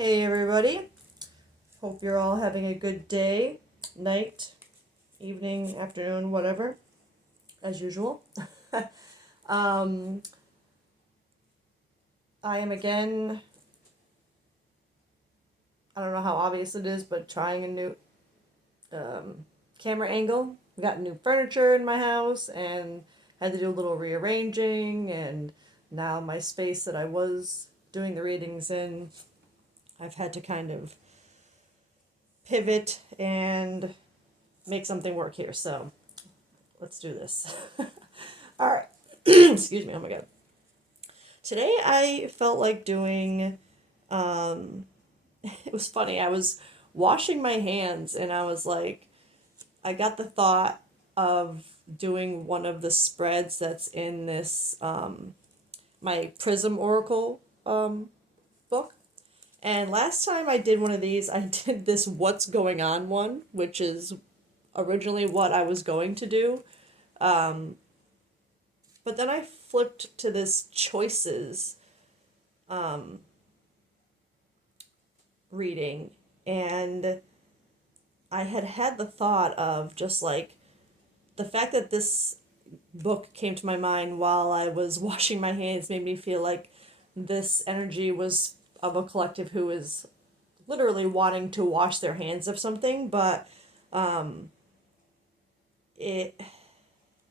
Hey everybody, hope you're all having a good day, night, evening, afternoon, whatever, as usual. um, I am again, I don't know how obvious it is, but trying a new camera angle. We got new furniture in my house and had to do a little rearranging, and now my space that I was doing the readings in, I've had to kind of pivot and make something work here. So let's do this. All right. Excuse me. Oh my God. Today I felt like doing. It was funny. I was washing my hands and I was like, I got the thought of doing one of the spreads that's in this my Prism Oracle book. And last time I did one of these, I did this What's Going On one, which is originally what I was going to do. But then I flipped to this choices reading, and I had the thought of just like the fact that this book came to my mind while I was washing my hands made me feel like this energy was of a collective who is literally wanting to wash their hands of something, but it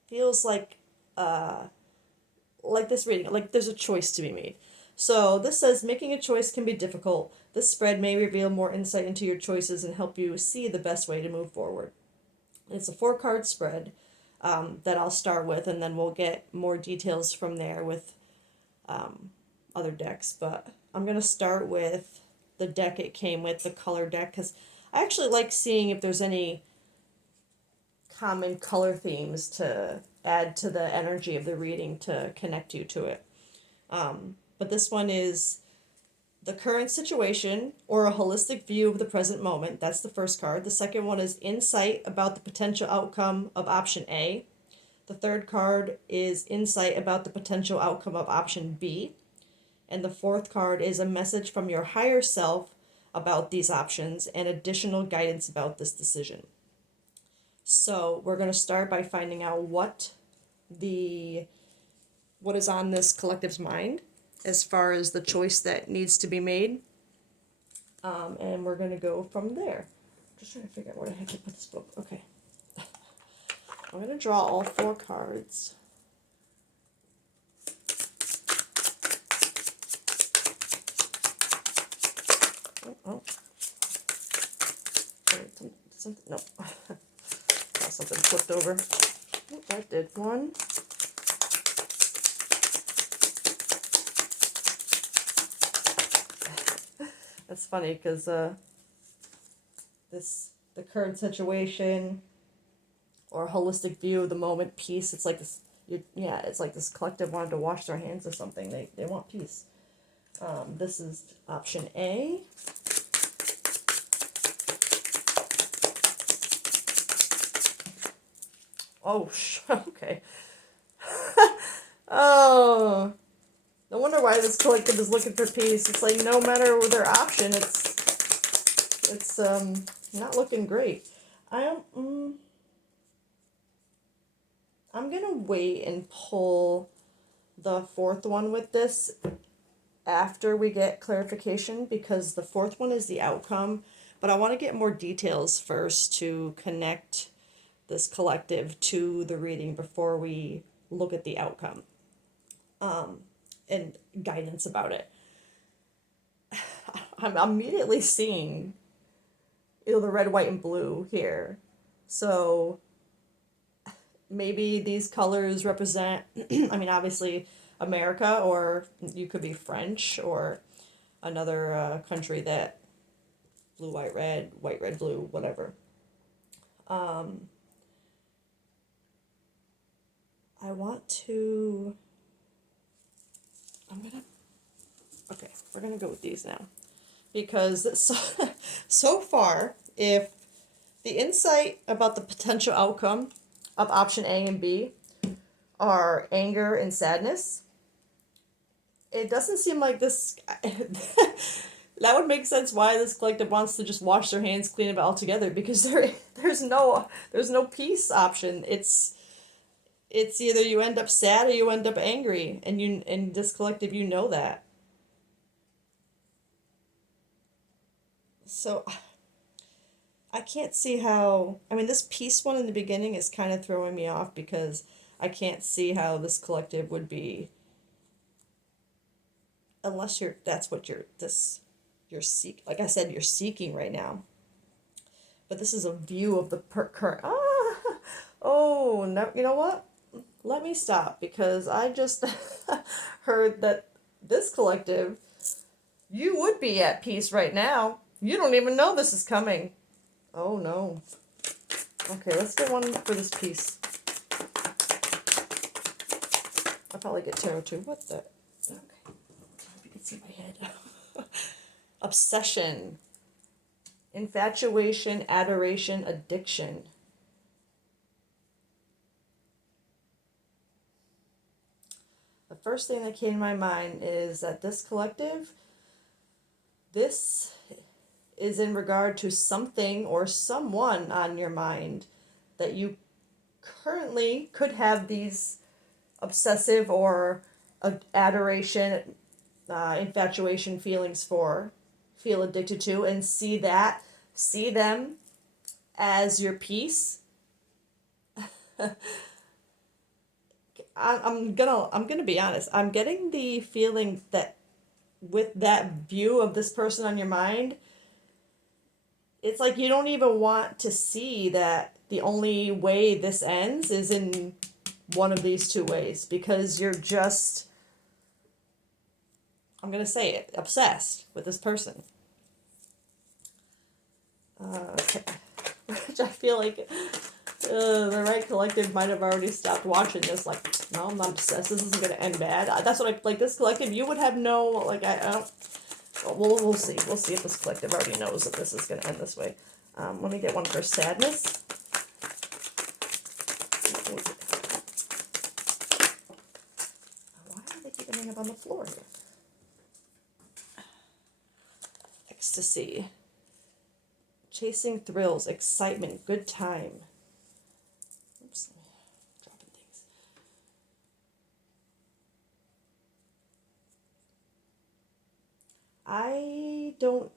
feels like this reading, like there's a choice to be made. So this says making a choice can be difficult. This spread may reveal more insight into your choices and help you see the best way to move forward. It's a 4-card spread that I'll start with, and then we'll get more details from there with other decks. But I'm going to start with the deck it came with, the color deck, because I actually like seeing if there's any common color themes to add to the energy of the reading to connect you to it. But this one is the current situation or a holistic view of the present moment. That's the first card. The second one is insight about the potential outcome of option A. The third card is insight about the potential outcome of option B. And the fourth card is a message from your higher self about these options and additional guidance about this decision. So we're going to start by finding out what is on this collective's mind as far as the choice that needs to be made. And we're going to go from there. Just trying to figure out where I have to put this book. Okay. I'm going to draw all 4 cards. Oh. Something, no. Something flipped over. Oh, that did one. That's funny because the current situation or holistic view of the moment, peace. It's like this. It's like this collective wanted to wash their hands of something. They want peace. This is option A. Oh, okay. Oh, no wonder why this collective is looking for peace. It's like no matter their option, it's not looking great. I'm gonna wait and pull the 4th one with this after we get clarification, because the 4th one is the outcome, but I want to get more details first to connect this collective to the reading before we look at the outcome and guidance about it. I'm immediately seeing the red, white, and blue here. So maybe these colors represent, I mean, obviously America, or you could be French or another country that blue, white, red, blue, whatever. I want to, we're going to go with these now. Because so far, if the insight about the potential outcome of option A and B are anger and sadness, it doesn't seem like this That would make sense why this collective wants to just wash their hands clean of it altogether, because there's no peace option. It's either you end up sad or you end up angry, and you in this collective you know that. So I can't see how. I mean, this peace one in the beginning is kind of throwing me off because I can't see how this collective would be, unless you're that's what you're seek. Like I said, you're seeking right now. But this is a view of the current. Oh, no, you know what? Let me stop, because I just heard that this collective, you would be at peace right now. You don't even know this is coming. Oh no. Okay, let's get one for this piece. I'll probably get tarot too. What the? Okay. I hope you can see my head. Obsession. Infatuation, adoration, addiction. The first thing that came to my mind is that this collective, this is in regard to something or someone on your mind that you currently could have these obsessive or adoration, infatuation feelings for, feel addicted to, and see them as your piece. I'm gonna be honest. I'm getting the feeling that with that view of this person on your mind, it's like you don't even want to see that the only way this ends is in one of these two ways, because you're just, I'm gonna say it, obsessed with this person. Okay. Which I feel like the right collective might have already stopped watching this. Like, no, I'm not obsessed. This isn't gonna end bad. That's what I like. This collective, you would have no like. I don't. Well, we'll see. We'll see if this collective already knows that this is gonna end this way. Let me get one for sadness. Why are they keep ending up on the floor here? Ecstasy. Chasing thrills, excitement, good time. Oops, dropping things. I don't.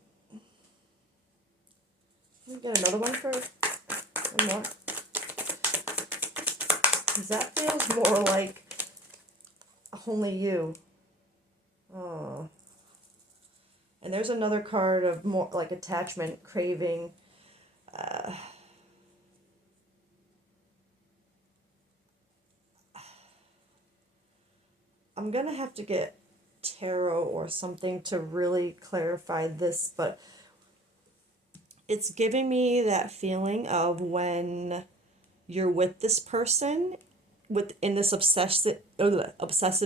Let me get another one for one more. Because that feels more like only you. Oh. And there's another card of more like attachment, craving. I'm going to have to get tarot or something to really clarify this, but it's giving me that feeling of when you're with this person in this obsessive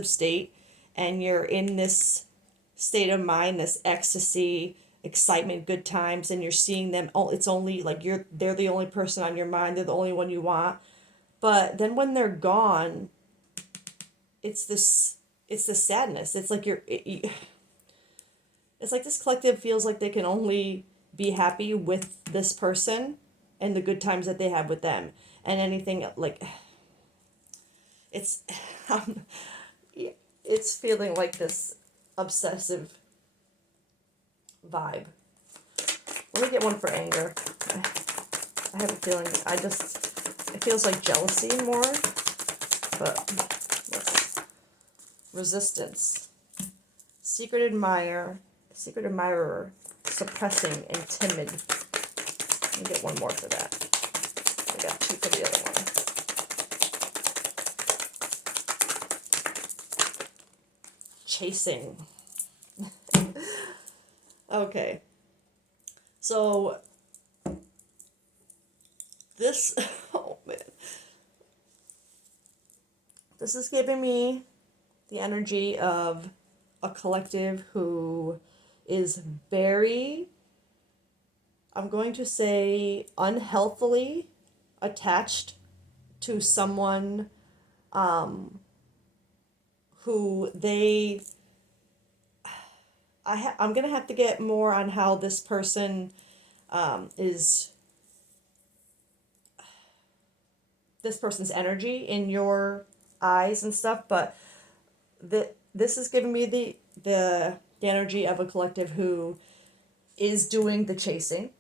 state, and you're in this state of mind, this ecstasy, excitement, good times, and you're seeing them. Oh, it's only like they're the only person on your mind. They're the only one you want. But then when they're gone, it's this sadness. It's like it's like this collective feels like they can only be happy with this person and the good times that they have with them, and anything like it's um, it's feeling like this obsessive vibe. Let me get one for anger. I have a feeling it feels like jealousy more, but resistance. Secret admirer, suppressing and timid. Let me get one more for that. I got two for the other one. Chasing. Okay. So this, oh man. This is giving me the energy of a collective who is very, I'm going to say, unhealthily attached to someone who they, I'm gonna have to get more on how this person is this person's energy in your eyes and stuff, but this is giving me the energy of a collective who is doing the chasing,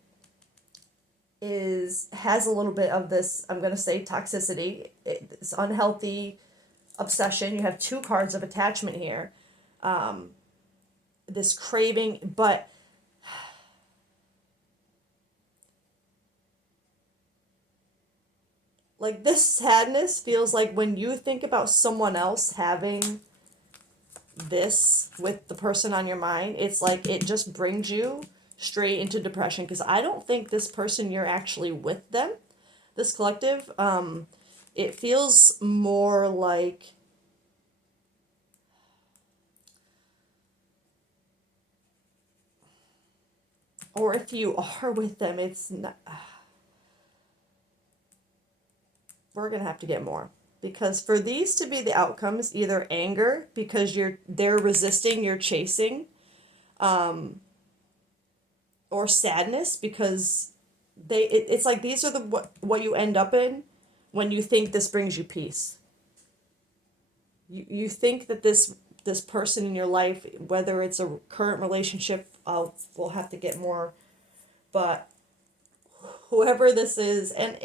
is has a little bit of this, I'm going to say, toxicity, this unhealthy obsession. You have two cards of attachment here, this craving, but like this sadness feels like when you think about someone else having this with the person on your mind, it's like it just brings you straight into depression, because I don't think this person, you're actually with them, this collective. It feels more like, or if you are with them, it's not. We're gonna have to get more, because for these to be the outcomes, either anger because they're resisting, you're chasing, or sadness because it's like these are the what you end up in when you think this brings you peace. You think that this person in your life, whether it's a current relationship, we'll have to get more, but whoever this is, and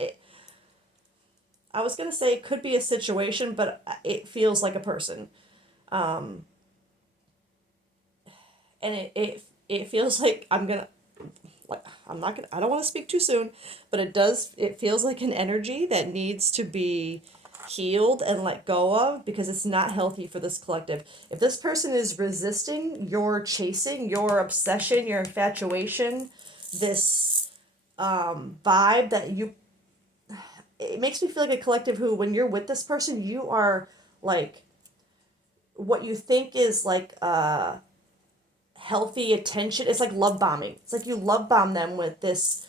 I was gonna say it could be a situation, but it feels like a person, and it feels like I'm not gonna, I don't want to speak too soon, but it feels like an energy that needs to be healed and let go of, because it's not healthy for this collective. If this person is resisting your chasing, your obsession, your infatuation, this vibe that it makes me feel like a collective who, when you're with this person, you are like, what you think is like healthy attention. It's like love bombing. It's like you love bomb them with this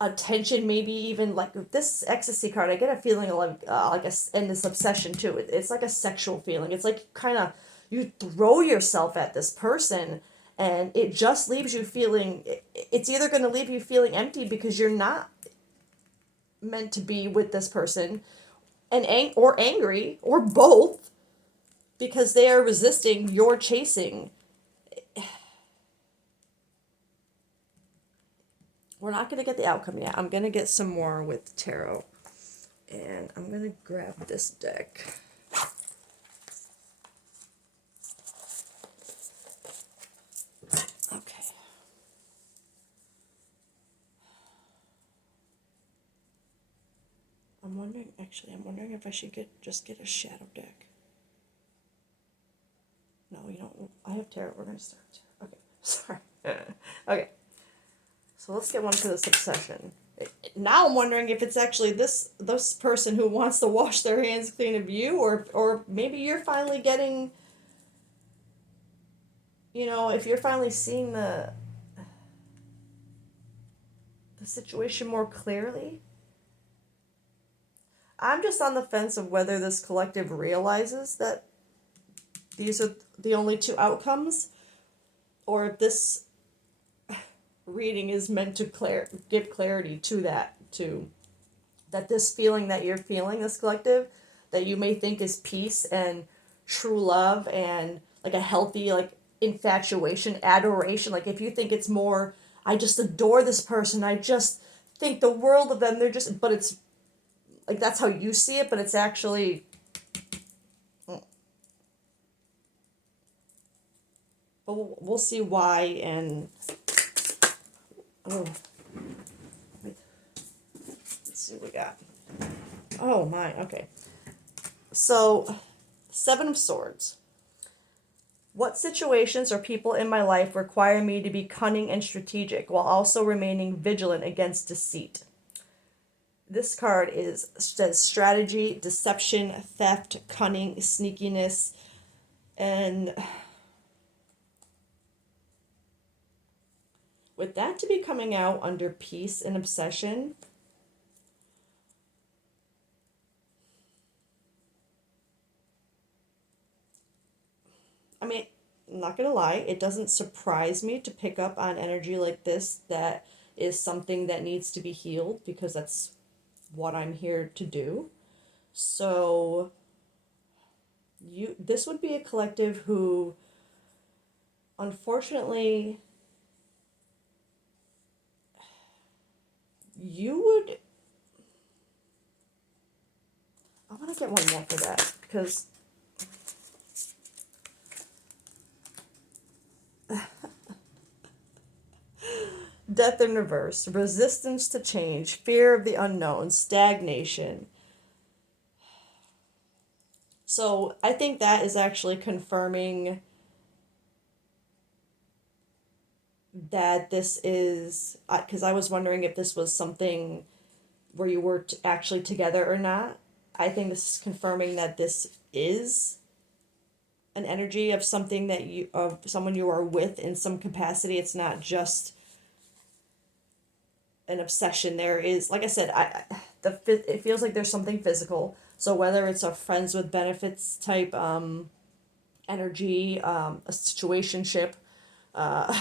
attention, maybe even like this ecstasy card. I get a feeling of and this obsession too. It's like a sexual feeling. It's like kind of you throw yourself at this person, and it just leaves you feeling. It's either going to leave you feeling empty because you're not meant to be with this person, and or angry, or both, because they are resisting your chasing. We're not going to get the outcome yet. I'm going to get some more with tarot. And I'm going to grab this deck. Okay. I'm wondering if I should just get a shadow deck. No, you don't. I have tarot. We're going to start. Okay. Sorry. Okay. So let's get one for this obsession. Now I'm wondering if it's actually this person who wants to wash their hands clean of you, or maybe you're finally getting, if you're finally seeing the situation more clearly. I'm just on the fence of whether this collective realizes that these are the only two outcomes, or if this reading is meant to give clarity to that this feeling that you're feeling, this collective, that you may think is peace and true love and like a healthy like infatuation, adoration. Like if you think it's more, I just adore this person, I just think the world of them, but it's like that's how you see it, but it's actually, but we'll see why. And oh, let's see what we got. Oh my, okay. So, Seven of Swords. What situations or people in my life require me to be cunning and strategic while also remaining vigilant against deceit? This card says strategy, deception, theft, cunning, sneakiness, and with that to be coming out under peace and obsession, I mean, I'm not gonna lie, it doesn't surprise me to pick up on energy like this that is something that needs to be healed because that's what I'm here to do. So this would be a collective who unfortunately you would I want to get one more for that because death in reverse, resistance to change, fear of the unknown, stagnation. So I think that is actually confirming that this is, because I was wondering if this was something where you were actually together or not. I think this is confirming that this is an energy of something that you, of someone you are with in some capacity. It's not just an obsession. There is, like I said, it feels like there's something physical. So whether it's a friends with benefits type energy, a situationship, uh,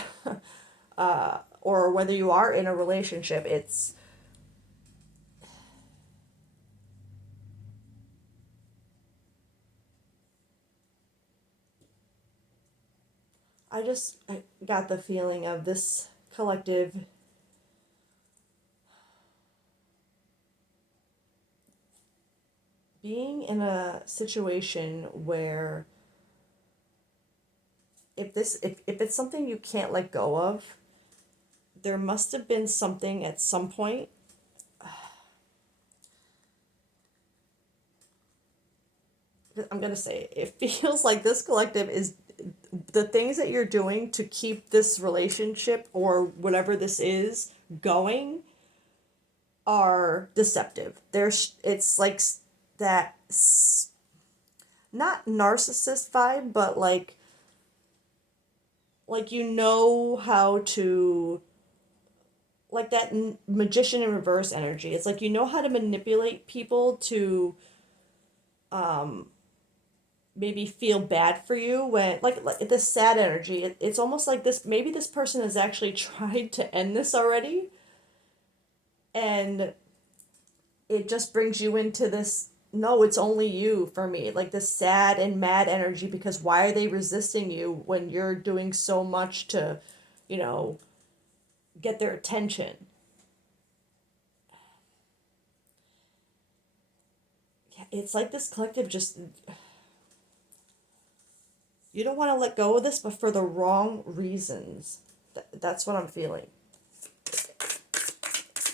or whether you are in a relationship, it's I got the feeling of this collective being in a situation where if it's something you can't let go of, there must have been something at some point. I'm gonna say it feels like this collective is the things that you're doing to keep this relationship or whatever this is going are deceptive. It's like that not narcissist vibe, but like you know how to like that magician in reverse energy. It's like you know how to manipulate people to maybe feel bad for you when like this sad energy. It's almost like this maybe this person has actually tried to end this already and it just brings you into this no, it's only you for me. Like this sad and mad energy because why are they resisting you when you're doing so much to, you know, get their attention? Yeah, it's like this collective just you don't want to let go of this but for the wrong reasons. That's what I'm feeling.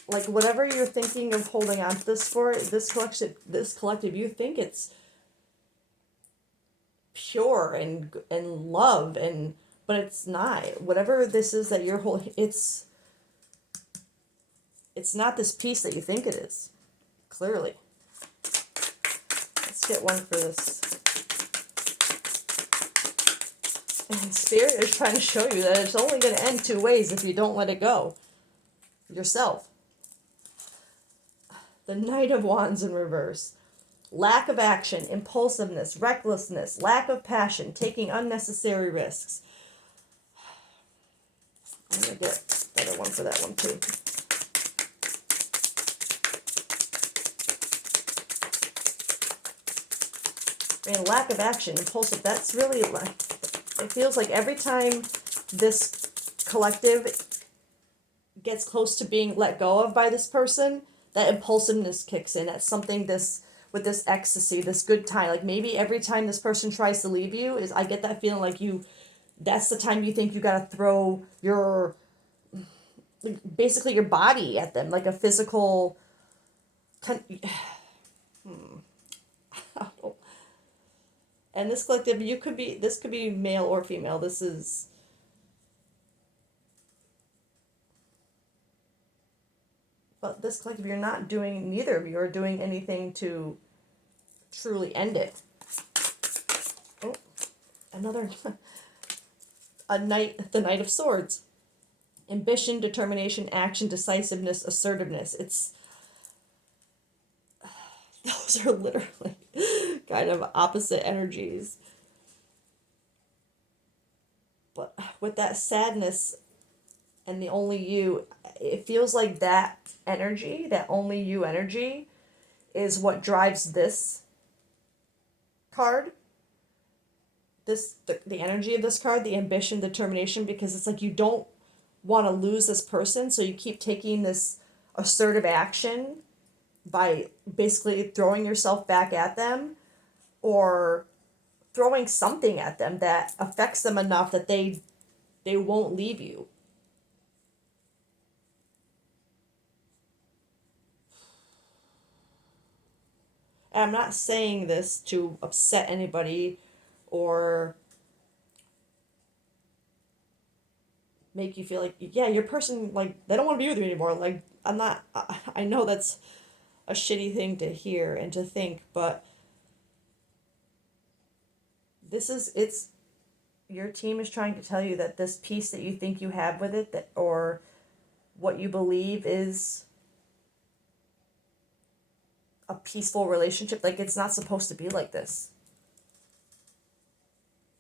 Like whatever you're thinking of holding on to this for, this collective, you think it's pure and love and but it's not. Whatever this is that you're holding, it's not this piece that you think it is. Clearly. Let's get one for this. And Spirit is trying to show you that it's only going to end two ways if you don't let it go. Yourself. The Knight of Wands in reverse. Lack of action, impulsiveness, recklessness, lack of passion, taking unnecessary risks. I'm going to get another one for that one too. I mean, lack of action, impulsive, that's really, it feels like every time this collective gets close to being let go of by this person, that impulsiveness kicks in. That's something with this ecstasy, this good time. Like maybe every time this person tries to leave you, is I get that feeling like that's the time you think you gotta throw your, like, basically your body at them, like a physical, and this collective, this could be male or female. But this collective, neither of you are doing anything to truly end it. Oh, another, the Knight of Swords. Ambition, determination, action, decisiveness, assertiveness. Those are literally kind of opposite energies. But with that sadness and the only you, it feels like that energy, that only you energy, is what drives this card. The energy of this card, the ambition, determination, because it's like you don't want to lose this person, so you keep taking this assertive action by basically throwing yourself back at them, or throwing something at them that affects them enough that they won't leave you. And I'm not saying this to upset anybody or make you feel like, yeah, your person, like, they don't want to be with you anymore. Like, I'm not, I know that's a shitty thing to hear and to think, but it's, your team is trying to tell you that this peace that you think you have with it, that, or what you believe is a peaceful relationship, like, it's not supposed to be like this.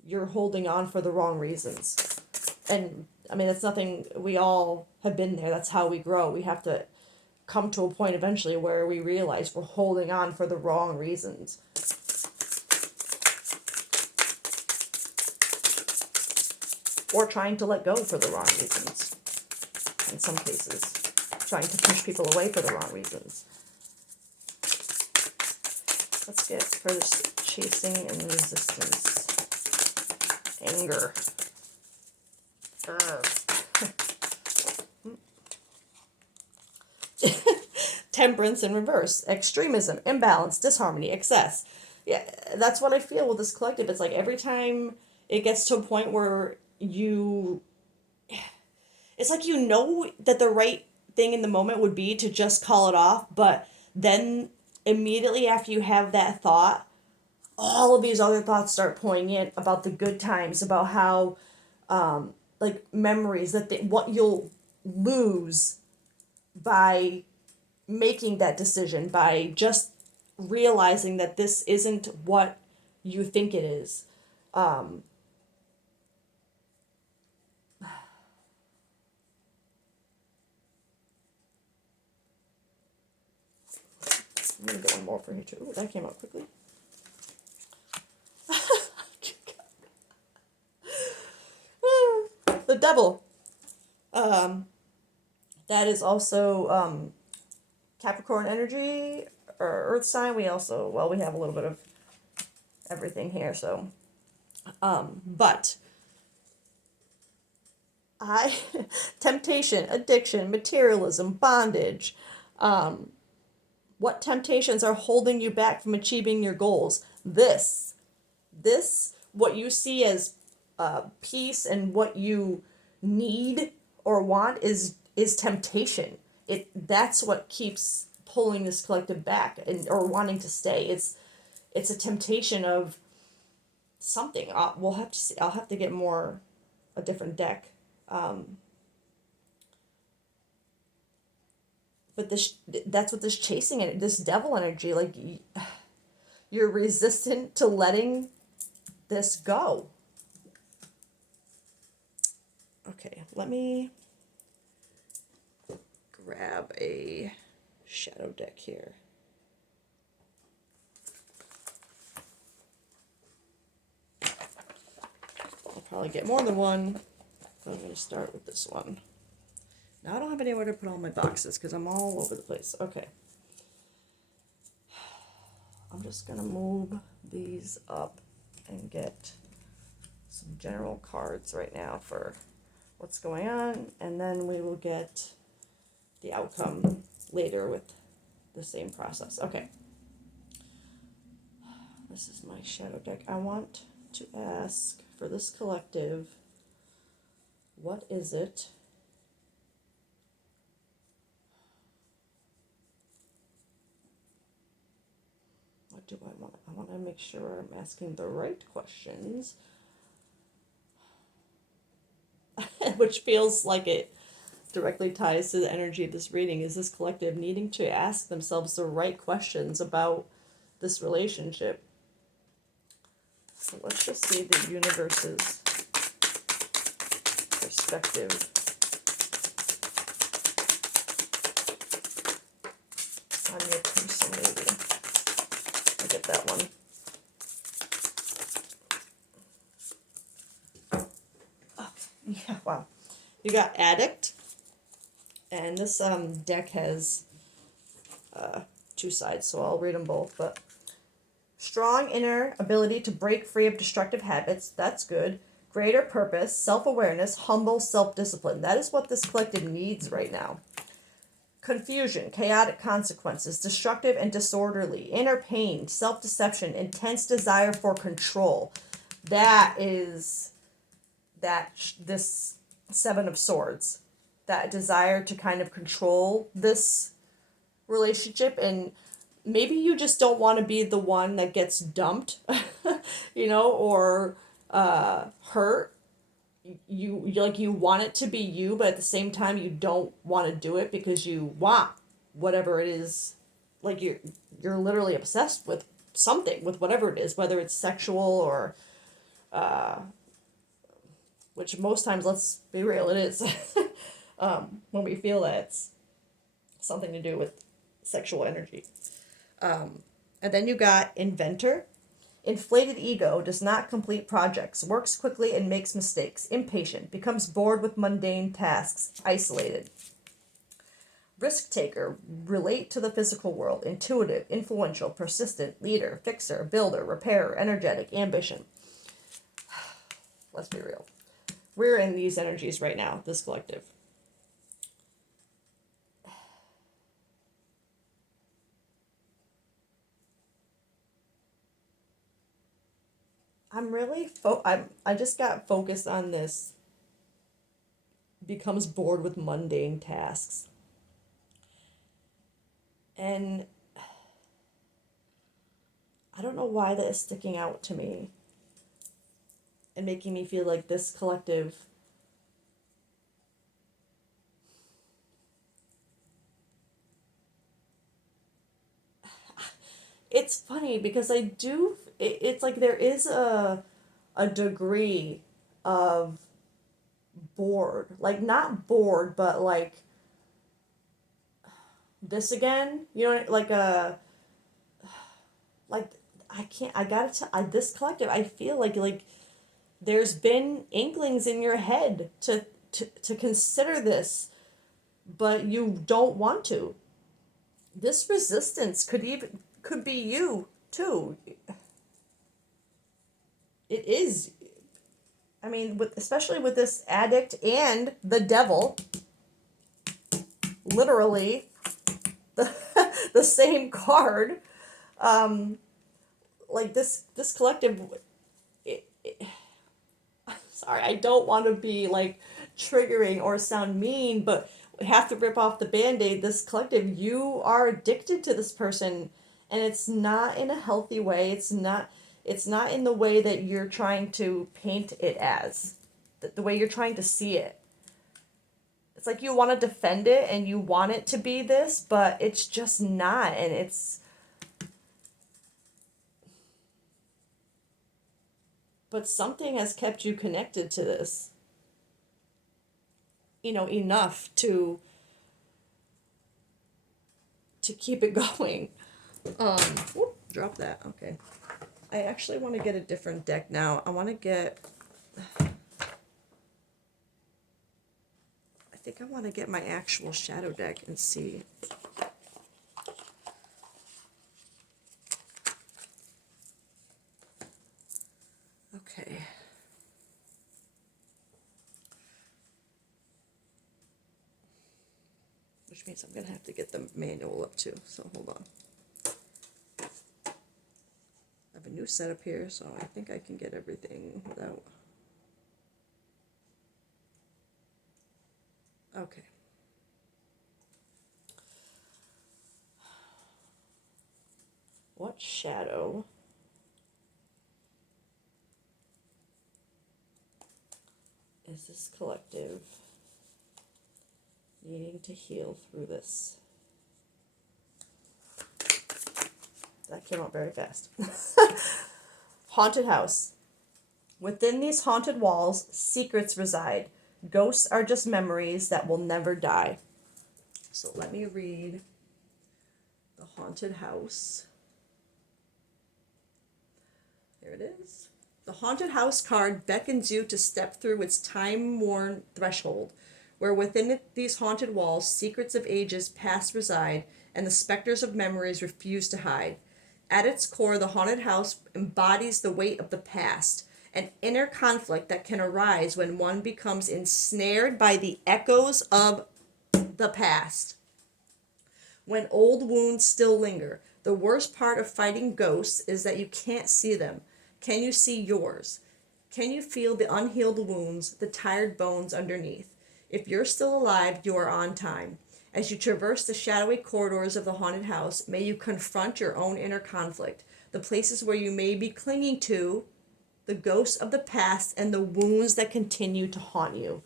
You're holding on for the wrong reasons. And I mean, that's nothing, we all have been there. That's how we grow. We have to come to a point eventually where we realize we're holding on for the wrong reasons. Or trying to let go for the wrong reasons. In some cases. Trying to push people away for the wrong reasons. Let's get for this chasing and resistance. Anger. Temperance in reverse. Extremism, imbalance, disharmony, excess. Yeah, that's what I feel with this collective. It's like every time it gets to a point where it's like you know that the right thing in the moment would be to just call it off, but then immediately after you have that thought, all of these other thoughts start pouring in about the good times, about how like memories, that what you'll lose by making that decision, by just realizing that this isn't what you think it is. I'm gonna get one more for here too. Ooh, that came out quickly. The devil. That is also Capricorn energy or Earth sign. We also, well, we have a little bit of everything here, so but temptation, addiction, materialism, bondage. What temptations are holding you back from achieving your goals? This, what you see as peace and what you need or want is temptation. That's what keeps pulling this collective back and or wanting to stay. It's a temptation of something. We'll have to see. I'll have to get a different deck. But that's what this chasing and this devil energy, like, you're resistant to letting this go. Okay, let me grab a shadow deck here. I'll probably get more than one, but I'm going to start with this one. Now I don't have anywhere to put all my boxes because I'm all over the place. Okay. I'm just going to move these up and get some general cards right now for what's going on, and then we will get the outcome later with the same process. Okay. This is my shadow deck. I want to ask for this collective, what is it do I want? I want to make sure I'm asking the right questions, which feels like it directly ties to the energy of this reading. Is this collective needing to ask themselves the right questions about this relationship? So let's just see the universe's perspective. On your person, maybe. I'll get that one. Oh, yeah, wow. You got Addict. And this deck has two sides, so I'll read them both. But strong inner ability to break free of destructive habits. That's good. Greater purpose, self-awareness, humble self-discipline. That is what this collective needs right now. Confusion, chaotic consequences, destructive and disorderly, inner pain, self-deception, intense desire for control. That is this Seven of Swords. That desire to kind of control this relationship, and maybe you just don't want to be the one that gets dumped, or hurt. You want it to be you, but at the same time you don't want to do it because you want whatever it is. Like you're literally obsessed with something, with whatever it is, whether it's sexual or which most times, let's be real, it is. When we feel that it's something to do with sexual energy. And then you got Inventor. Inflated ego, does not complete projects, works quickly and makes mistakes, impatient, becomes bored with mundane tasks, isolated. Risk taker, relate to the physical world, intuitive, influential, persistent, leader, fixer, builder, repairer, energetic, ambition. Let's be real. We're in these energies right now, this collective. I'm really I just got focused on this. Becomes bored with mundane tasks. And I don't know why that is sticking out to me and making me feel like this collective it's funny because it's like there is a degree of bored, like not bored, but like this again, like I can't, I gotta tell, this collective, I feel like there's been inklings in your head to consider this, but you don't want to. This resistance could be you too. It is. I mean, especially with this Addict and the Devil, literally the the same card. Like this collective. Sorry, I don't want to be like triggering or sound mean, but we have to rip off the band-aid. This collective, you are addicted to this person, and it's not in a healthy way. It's not in the way that you're trying to paint it as, the way you're trying to see it. It's like you want to defend it and you want it to be this, but it's just not, and it's. But something has kept you connected to this. Enough to keep it going. Drop that. Okay. I actually want to get a different deck now. I think I want to get my actual shadow deck and see. Okay. Which means I'm going to have to get the manual up too, so hold on. I have a new setup here, so I think I can get everything without... Okay. What shadow is this collective needing to heal through this? That came out very fast. Haunted house. Within these haunted walls, secrets reside. Ghosts are just memories that will never die. So let me read the haunted house. There it is. The haunted house card beckons you to step through its time-worn threshold, where within these haunted walls secrets of ages past reside, and the specters of memories refuse to hide. At its core, the haunted house embodies the weight of the past, an inner conflict that can arise when one becomes ensnared by the echoes of the past. When old wounds still linger, the worst part of fighting ghosts is that you can't see them. Can you see yours? Can you feel the unhealed wounds, the tired bones underneath? If you're still alive, you are on time. As you traverse the shadowy corridors of the haunted house, may you confront your own inner conflict, the places where you may be clinging to, the ghosts of the past, and the wounds that continue to haunt you.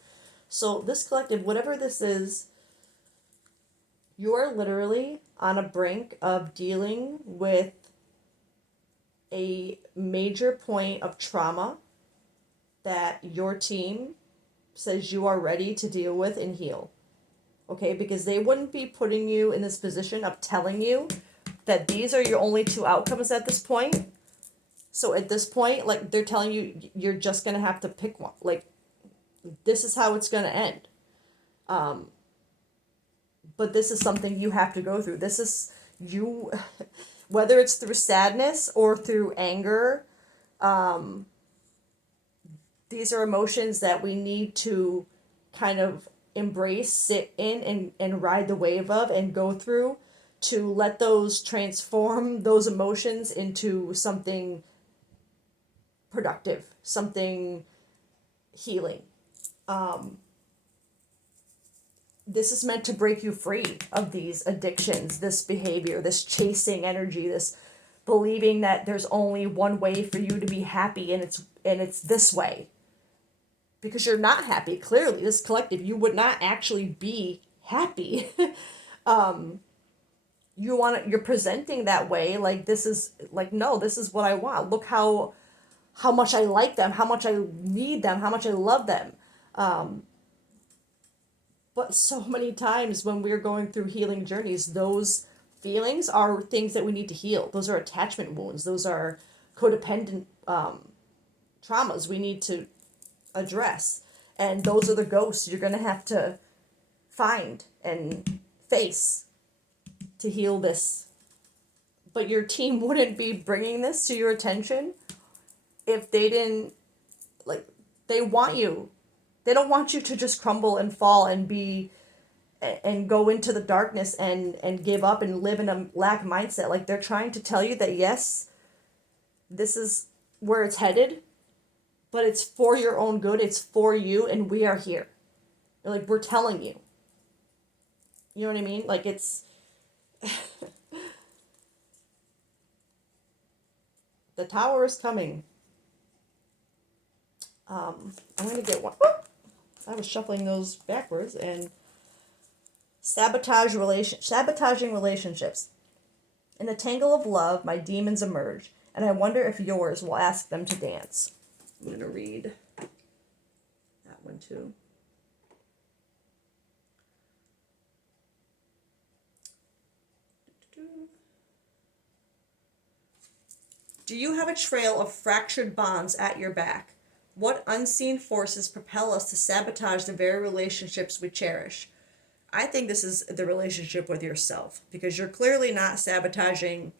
So, this collective, whatever this is, you are literally on a brink of dealing with a major point of trauma that your team says you are ready to deal with and heal. Okay, because they wouldn't be putting you in this position of telling you that these are your only two outcomes at this point. So at this point, like, they're telling you you're just gonna have to pick one. Like, this is how it's gonna end. But this is something you have to go through. This is you, whether it's through sadness or through anger. These are emotions that we need to kind of embrace, sit in, and ride the wave of and go through, to let those transform those emotions into something productive, something healing. This is meant to break you free of these addictions, this behavior, this chasing energy, this believing that there's only one way for you to be happy, and it's this way. Because you're not happy. Clearly, this collective, you would not actually be happy. You're presenting that way, like, this is, like, no, this is what I want. Look how much I like them, how much I need them, how much I love them. But so many times when we're going through healing journeys, those feelings are things that we need to heal. Those are attachment wounds. Those are codependent traumas we need to address. And those are the ghosts you're going to have to find and face to heal this. But your team wouldn't be bringing this to your attention if they didn't, like, they want you. They don't want you to just crumble and fall and go into the darkness and give up and live in a lack mindset. Like, they're trying to tell you that, yes, this is where it's headed, but it's for your own good. It's for you, and we are here. Like, we're telling you. You know what I mean? Like, it's the tower is coming. I'm gonna get one. I was shuffling those backwards. And sabotaging relationships. In the tangle of love, my demons emerge, and I wonder if yours will ask them to dance. I'm gonna read that one too. Do you have a trail of fractured bonds at your back? What unseen forces propel us to sabotage the very relationships we cherish? I think this is the relationship with yourself, because you're clearly not sabotaging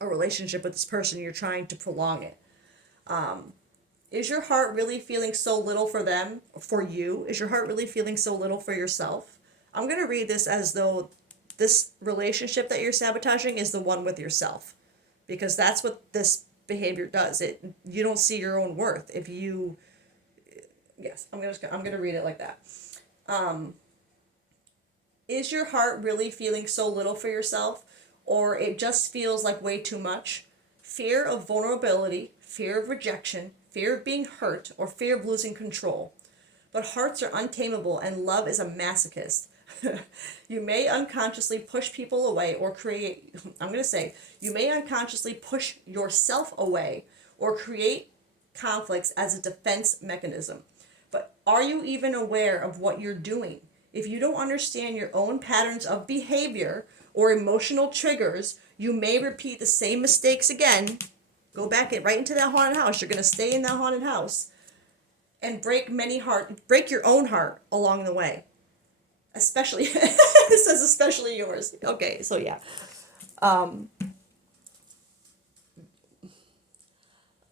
a relationship with this person. You're trying to prolong it. Is your heart really feeling so little for them, for you? Is your heart really feeling so little for yourself? I'm going to read this as though this relationship that you're sabotaging is the one with yourself, because that's what this behavior does. You don't see your own worth if you. Yes, I'm gonna read it like that. Is your heart really feeling so little for yourself, or it just feels like way too much? Fear of vulnerability, fear of rejection, fear of being hurt, or fear of losing control. But hearts are untamable, and love is a masochist. You may unconsciously push people away or create, you may unconsciously push yourself away or create conflicts as a defense mechanism. But are you even aware of what you're doing? If you don't understand your own patterns of behavior or emotional triggers, you may repeat the same mistakes again. Go back right into that haunted house. You're going to stay in that haunted house and break your own heart along the way. Especially, it says especially yours. Okay, so yeah.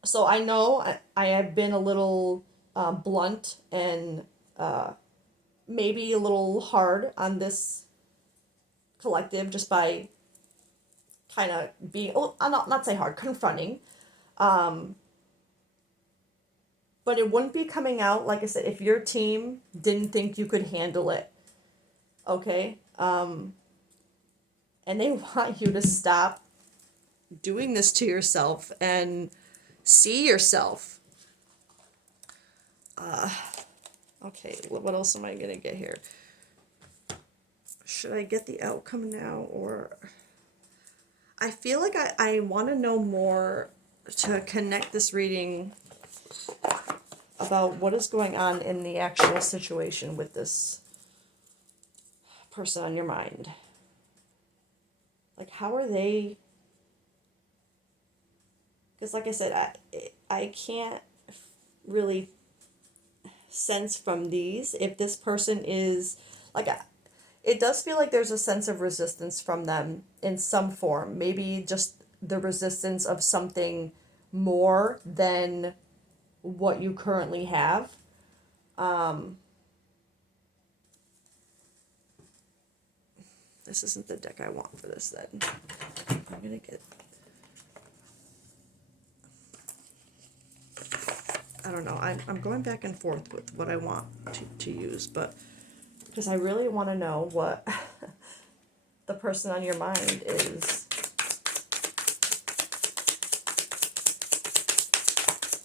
So I know I have been a little blunt and maybe a little hard on this collective just by kind of being, oh, I'll not say hard, confronting. But it wouldn't be coming out, like I said, if your team didn't think you could handle it. Okay? And they want you to stop doing this to yourself and see yourself. Okay, what else am I going to get here? Should I get the outcome now, or... I feel like I want to know more to connect this reading about what is going on in the actual situation with this person on your mind. Like, how are they... Because like I said, I can't really sense from these if this person is... Like, it does feel like there's a sense of resistance from them in some form. Maybe just the resistance of something more than what you currently have. This isn't the deck I want for this then. I'm going to get... I don't know. I'm going back and forth with what I want to use, but because I really want to know what the person on your mind is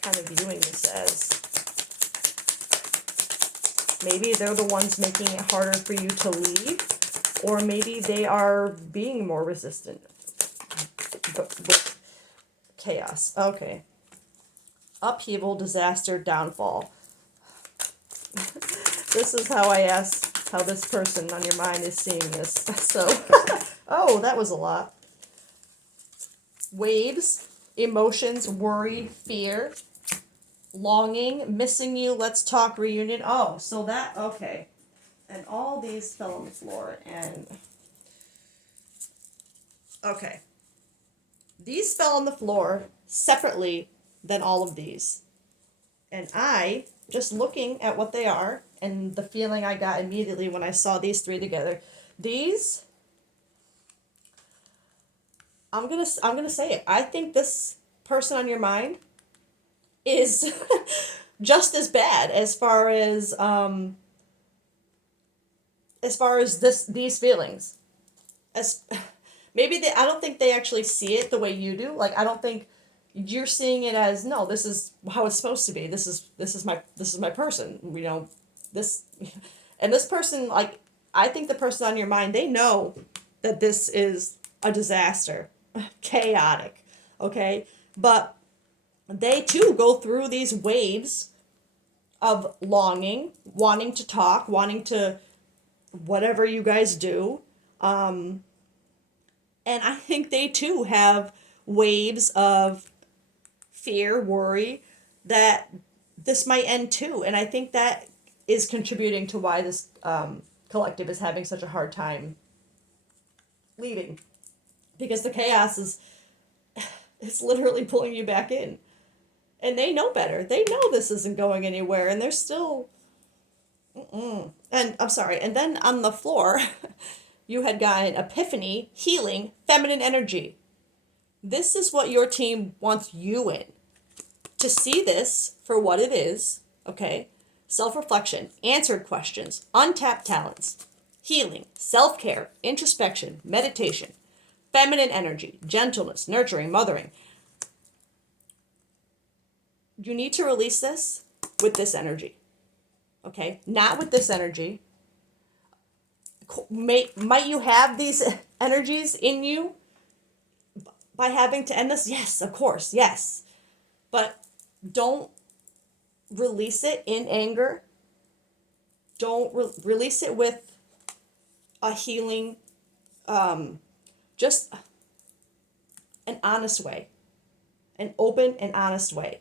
kind of viewing this as. Maybe they're the ones making it harder for you to leave, or maybe they are being more resistant. But chaos. Okay. Upheaval, disaster, downfall. This is how I ask how this person on your mind is seeing this. So, oh, that was a lot. Waves, emotions, worry, fear, longing, missing you, let's talk, reunion. Oh, so that, okay. And all these fell on the floor, and... Okay. These fell on the floor separately than all of these. And I, just looking at what they are, and the feeling I got immediately when I saw these three together, these... I'm gonna say it. I think this person on your mind is just as bad as far as these feelings. As maybe I don't think they actually see it the way you do. Like, I don't think you're seeing it as, no, this is how it's supposed to be. This is my person. You know, this and this person, like, I think the person on your mind, they know that this is a disaster. Chaotic, okay? But they too go through these waves of longing, wanting to talk, wanting to whatever you guys do. And I think they too have waves of fear, worry that this might end too. And I think that is contributing to why this collective is having such a hard time leaving. Because the chaos is, it's literally pulling you back in. And they know better. They know this isn't going anywhere, and they're still... And, I'm sorry, and then on the floor, you had gotten epiphany, healing, feminine energy. This is what your team wants you in. To see this for what it is, okay? Self-reflection, answered questions, untapped talents, healing, self-care, introspection, meditation, feminine energy, gentleness, nurturing, mothering. You need to release this with this energy. Okay? Not with this energy. Might you have these energies in you by having to end this? Yes, of course, yes. But don't release it in anger. don't release it with a healing, just an honest way, an open and honest way,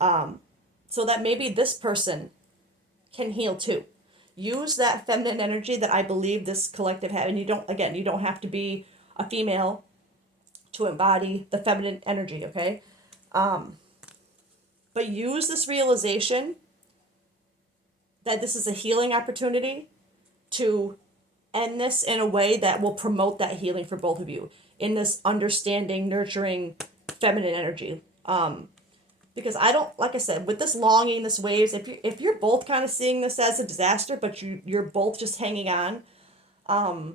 so that maybe this person can heal too. Use that feminine energy that I believe this collective had, and you don't have to be a female to embody the feminine energy, okay? But use this realization that this is a healing opportunity to end this in a way that will promote that healing for both of you in this understanding, nurturing, feminine energy. Because I don't, like I said, with this longing, this waves, if you're both kind of seeing this as a disaster, but you're both just hanging on, I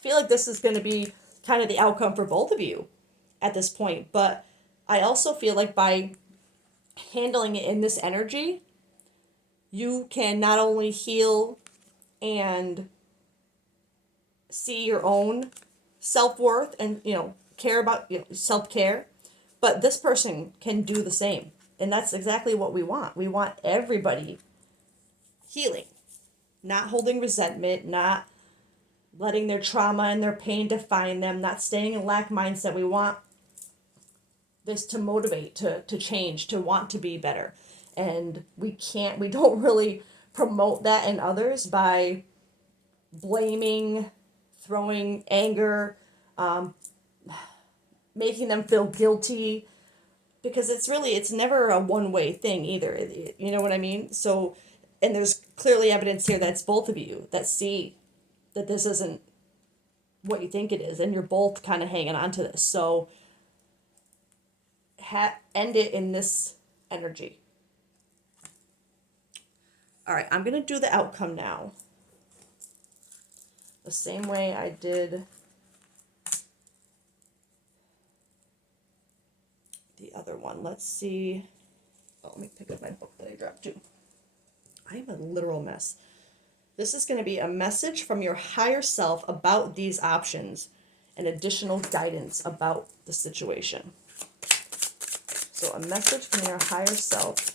feel like this is going to be kind of the outcome for both of you at this point. But I also feel like by handling it in this energy, you can not only heal and see your own self-worth and, care about, self-care, but this person can do the same. And that's exactly what we want. We want everybody healing, not holding resentment, not letting their trauma and their pain define them, not staying in lack mindset. We want this to motivate, to change, to want to be better. And we don't really promote that in others by blaming, throwing anger, making them feel guilty, because it's never a one-way thing either. You know what I mean? So, and there's clearly evidence here that it's both of you that see that this isn't what you think it is, and you're both kind of hanging on to this. So end it in this energy. All right, I'm going to do the outcome now. The same way I did the other one. Let's see. Oh, let me pick up my book that I dropped too. I am a literal mess. This is going to be a message from your higher self about these options and additional guidance about the situation. So a message from your higher self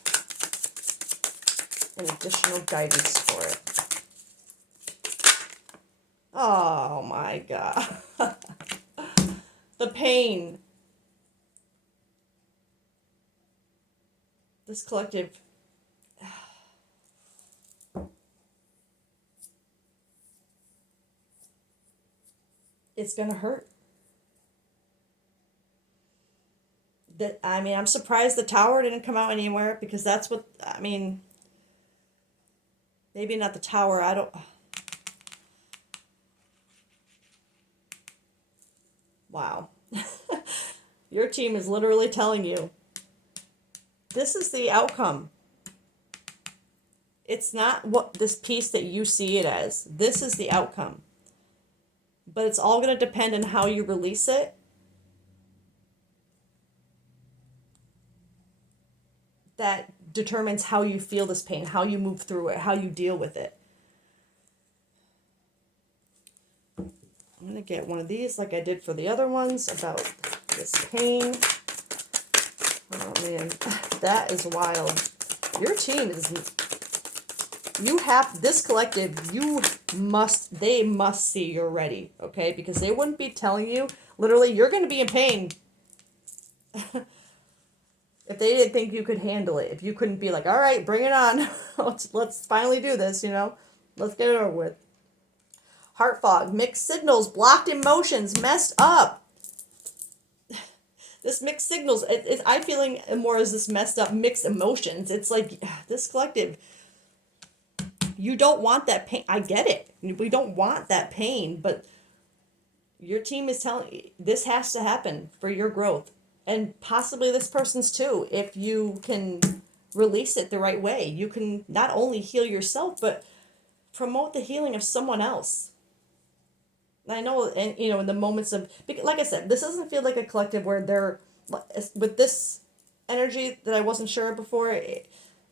and additional guidance for it. Oh my God. The pain. This collective. It's going to hurt. I'm surprised the tower didn't come out anywhere, because that's what, maybe not the tower, I don't. Wow. Your team is literally telling you, this is the outcome. It's not what this piece that you see it as. This is the outcome. But it's all going to depend on how you release it. That determines how you feel this pain, how you move through it, how you deal with it. I'm going to get one of these like I did for the other ones about this pain. Oh man, that is wild. Your team is, this collective, they must see you're ready, okay? Because they wouldn't be telling you, literally, you're going to be in pain. If they didn't think you could handle it, if you couldn't be like, all right, bring it on. let's finally do this, let's get it over with. Heart fog, mixed signals, blocked emotions, messed up. This mixed signals, I'm feeling more as this messed up mixed emotions. It's like, this collective, you don't want that pain. I get it. We don't want that pain, but your team is telling you this has to happen for your growth. And possibly this person's too, if you can release it the right way. You can not only heal yourself, but promote the healing of someone else. And I know, and in the moments of, like I said, this doesn't feel like a collective where they're, with this energy that I wasn't sure before,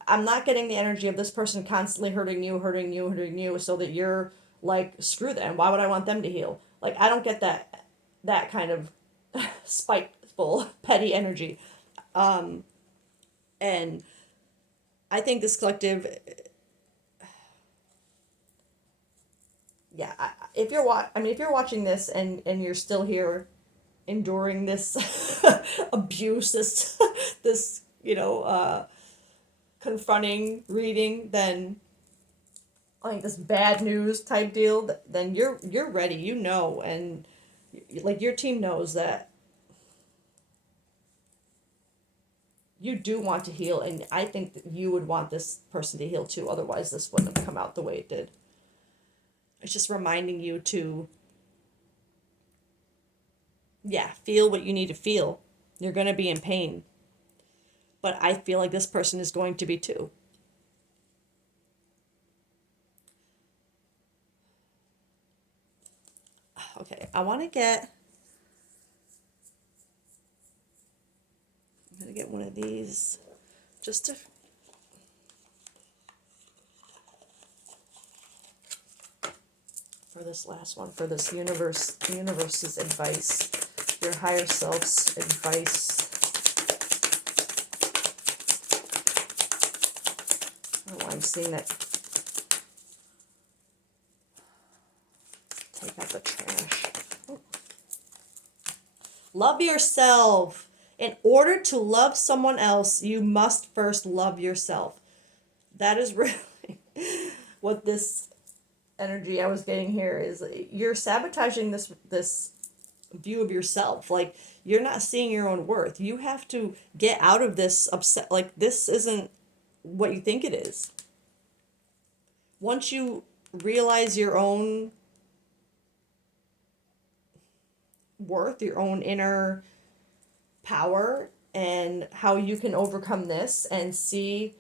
I'm not getting the energy of this person constantly hurting you, so that you're like, screw them. Why would I want them to heal? Like, I don't get that kind of spiteful, petty energy. And I think this collective yeah, if you're if you're watching this and you're still here enduring this abuse, this confronting reading, then like this bad news type deal, then you're ready, and like your team knows that you do want to heal, and I think that you would want this person to heal too. Otherwise, this wouldn't have come out the way it did. It's just reminding you to, yeah, feel what you need to feel. You're going to be in pain, but I feel like this person is going to be too. Okay, I'm going to get one of these just to for this last one, for this the universe's advice, your higher self's advice. I don't know why I'm seeing that. Take out the trash. Love yourself. In order to love someone else, you must first love yourself. That is really what this energy I was getting here is. You're sabotaging this view of yourself. Like, you're not seeing your own worth. You have to get out of this upset. Like, this isn't what you think it is. Once you realize your own worth, your own inner power, and how you can overcome this and see,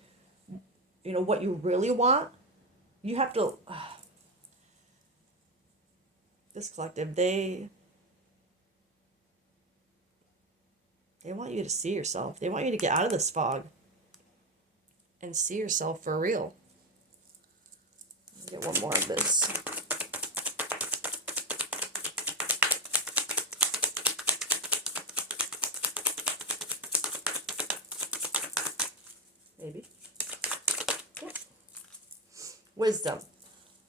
what you really want, you have to. This collective, they want you to see yourself. They want you to get out of this fog and see yourself for real. Get one more of this. Maybe. Yep. Wisdom.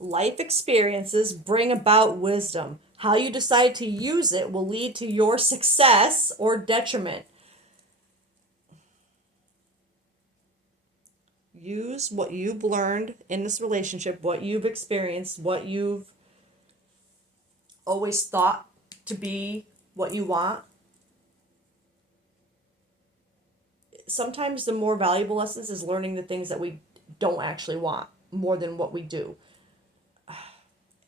Life experiences bring about wisdom. How you decide to use it will lead to your success or detriment. Use what you've learned in this relationship, what you've experienced, what you've always thought to be what you want. Sometimes the more valuable lessons is learning the things that we don't actually want more than what we do.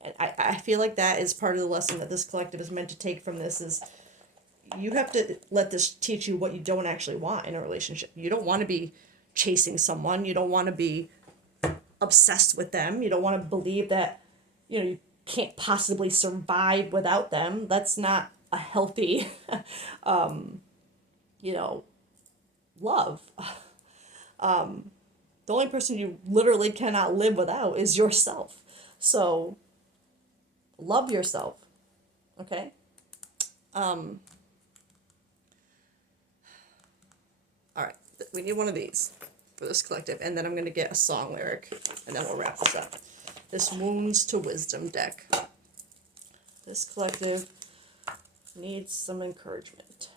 And I feel like that is part of the lesson that this collective is meant to take from this is you have to let this teach you what you don't actually want in a relationship. You don't want to be chasing someone. You don't want to be obsessed with them. You don't want to believe that, you can't possibly survive without them. That's not a healthy, love. The only person you literally cannot live without is yourself. So love yourself. Okay? All right. We need one of these for this collective. And then I'm going to get a song lyric. And then we'll wrap this up. This Wounds to Wisdom deck. This collective needs some encouragement.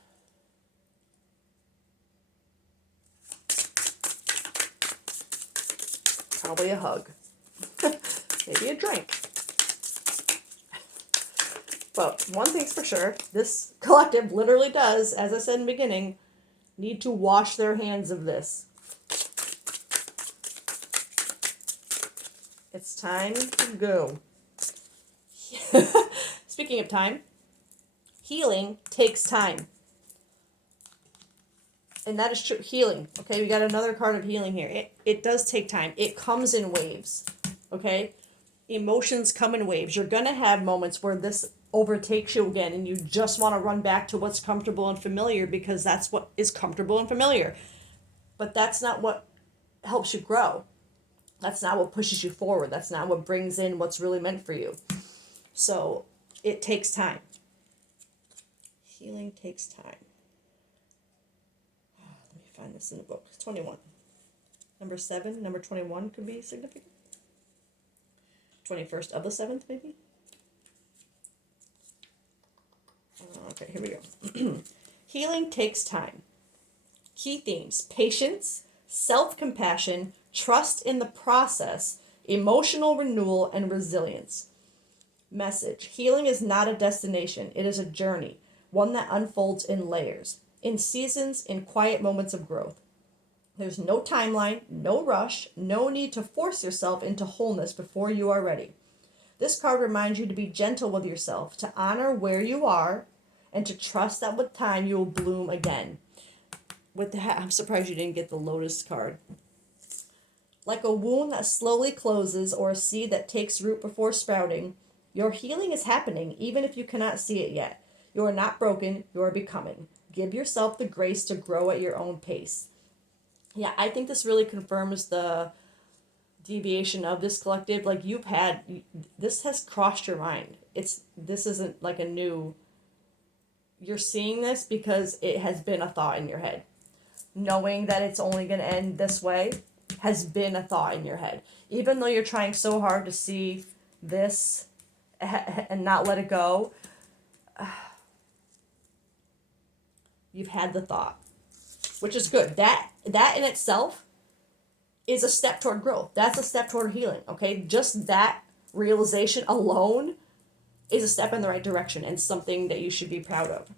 Probably a hug. Maybe a drink. But one thing's for sure, this collective literally does, as I said in the beginning, need to wash their hands of this. It's time to go. Speaking of time, healing takes time. And that is true. Healing. Okay, we got another card of healing here. It does take time. It comes in waves. Okay? Emotions come in waves. You're going to have moments where this overtakes you again and you just want to run back to what's comfortable and familiar because that's what is comfortable and familiar. But that's not what helps you grow. That's not what pushes you forward. That's not what brings in what's really meant for you. So it takes time. Healing takes time. Let me find this in the book. 21. Number 7, number 21 could be significant. 21st of the 7th, maybe? Okay, here we go. Healing takes time. Key themes: patience, self-compassion, trust in the process, emotional renewal, and resilience. Message: healing is not a destination, it is a journey, one that unfolds in layers, in seasons, in quiet moments of growth. There's no timeline, no rush, no need to force yourself into wholeness before you are ready. This card reminds you to be gentle with yourself, to honor where you are, and to trust that with time you will bloom again. With that, I'm surprised you didn't get the Lotus card. Like a wound that slowly closes or a seed that takes root before sprouting, your healing is happening even if you cannot see it yet. You are not broken, you are becoming. Give yourself the grace to grow at your own pace. Yeah, I think this really confirms the deviation of this collective. Like this has crossed your mind. This isn't like a new, you're seeing this because it has been a thought in your head. Knowing that it's only going to end this way has been a thought in your head. Even though you're trying so hard to see this and not let it go, you've had the thought, which is good. That in itself is a step toward growth. That's a step toward healing, okay? Just that realization alone is a step in the right direction and something that you should be proud of.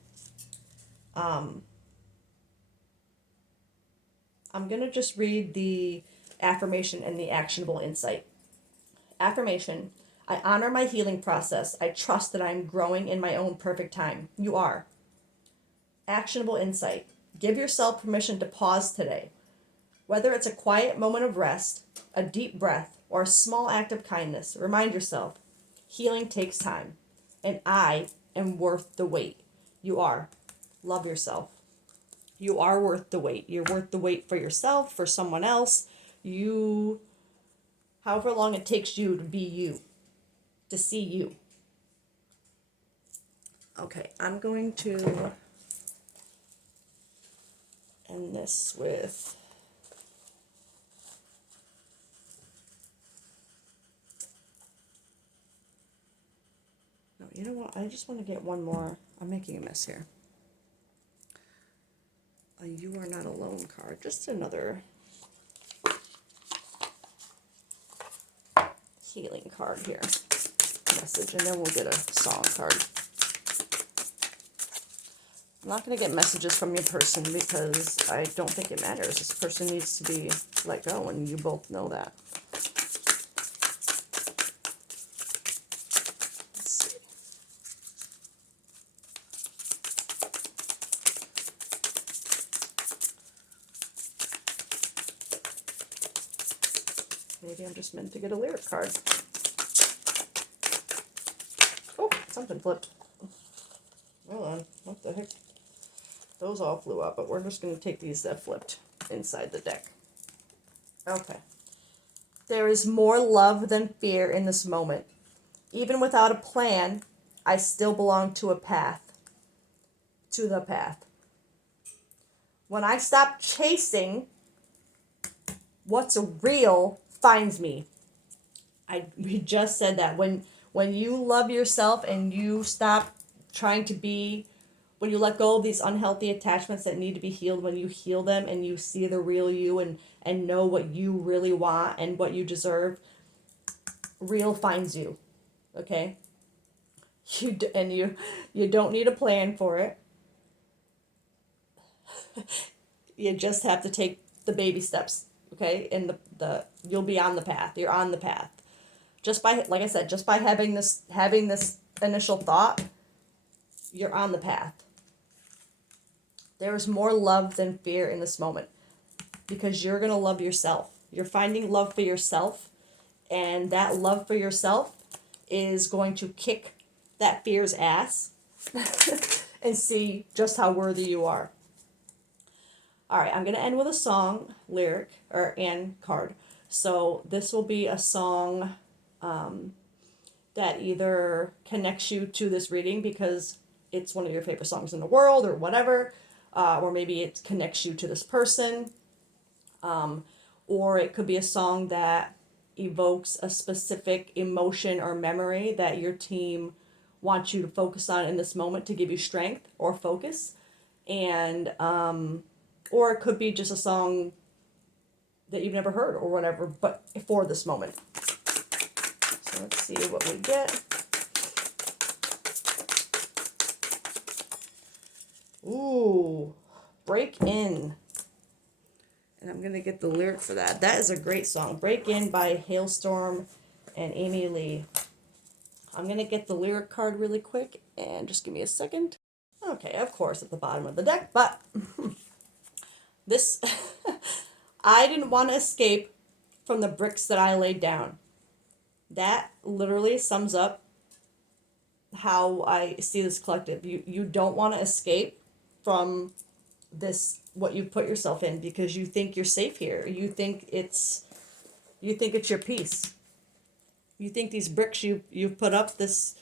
I'm going to just read the affirmation and the actionable insight. Affirmation: I honor my healing process. I trust that I am growing in my own perfect time. You are. Actionable insight: give yourself permission to pause today. Whether it's a quiet moment of rest, a deep breath, or a small act of kindness, remind yourself, healing takes time, and I am worth the wait. You are. Love yourself. You are worth the wait. You're worth the wait for yourself, for someone else. However long it takes you to be you, to see you. Okay, I'm going to end this with no, you know what? I just want to get one more. I'm making a mess here. A You Are Not Alone card. Just another healing card here. Message, and then we'll get a song card. I'm not going to get messages from your person because I don't think it matters. This person needs to be let go, and you both know that. Let's see. Maybe I'm just meant to get a lyric card. Oh, something flipped. Hold on. What the heck? Those all flew up, but we're just going to take these that flipped inside the deck. Okay. There is more love than fear in this moment. Even without a plan, I still belong to a path. To the path. When I stop chasing, what's real finds me. We just said that. When you love yourself and you stop trying to be, when you let go of these unhealthy attachments that need to be healed, when you heal them and you see the real you and know what you really want and what you deserve, real finds you. Okay? You don't need a plan for it. You just have to take the baby steps, okay? And the you'll be on the path. You're on the path. Just by, like I said, just by having this initial thought, you're on the path. There is more love than fear in this moment because you're going to love yourself. You're finding love for yourself, and that love for yourself is going to kick that fear's ass and see just how worthy you are. All right, I'm going to end with a song, lyric, and card. So this will be a song that either connects you to this reading because it's one of your favorite songs in the world or whatever, or maybe it connects you to this person, or it could be a song that evokes a specific emotion or memory that your team wants you to focus on in this moment to give you strength or focus. And, or it could be just a song that you've never heard or whatever, but for this moment. So let's see what we get. Ooh, Break In. And I'm going to get the lyric for that. That is a great song. Break In by Hailstorm and Amy Lee. I'm going to get the lyric card really quick and just give me a second. Okay, of course, at the bottom of the deck, but this, I didn't want to escape from the bricks that I laid down. That literally sums up how I see this collective. You don't want to escape from this, what you put yourself in, because you think you're safe here. You think it's your peace. You think these bricks you've put up, this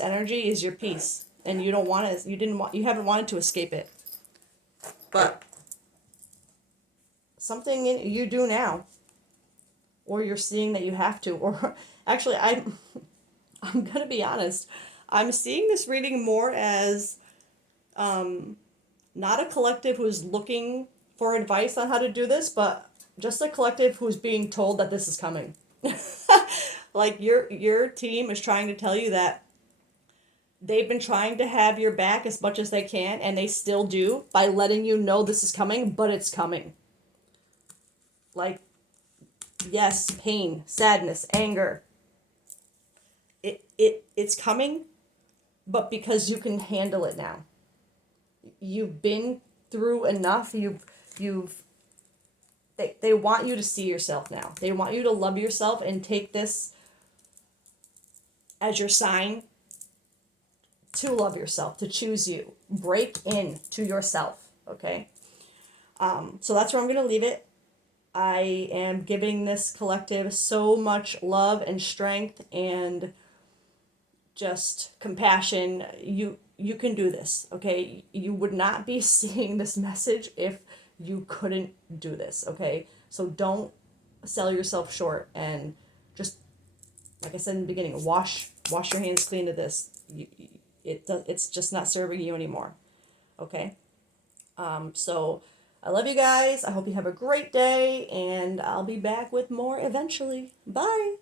energy is your peace, and you don't want to. You haven't wanted to escape it, but something in you do now, or you're seeing that you have to, or actually I'm gonna be honest. I'm seeing this reading more as not a collective who's looking for advice on how to do this, but just a collective who's being told that this is coming. Like your team is trying to tell you that they've been trying to have your back as much as they can, and they still do by letting you know this is coming, but it's coming. Like, yes, pain, sadness, anger. It's coming, but because you can handle it now. You've been through enough. They want you to see yourself now. They want you to love yourself and take this as your sign to love yourself, to choose you. Break in to yourself, okay? So that's where I'm going to leave it. I am giving this collective so much love and strength and just compassion. You can do this, okay? You would not be seeing this message if you couldn't do this, okay? So don't sell yourself short, and just, like I said in the beginning, wash your hands clean of this. It's just not serving you anymore, okay? So I love you guys. I hope you have a great day, and I'll be back with more eventually. Bye.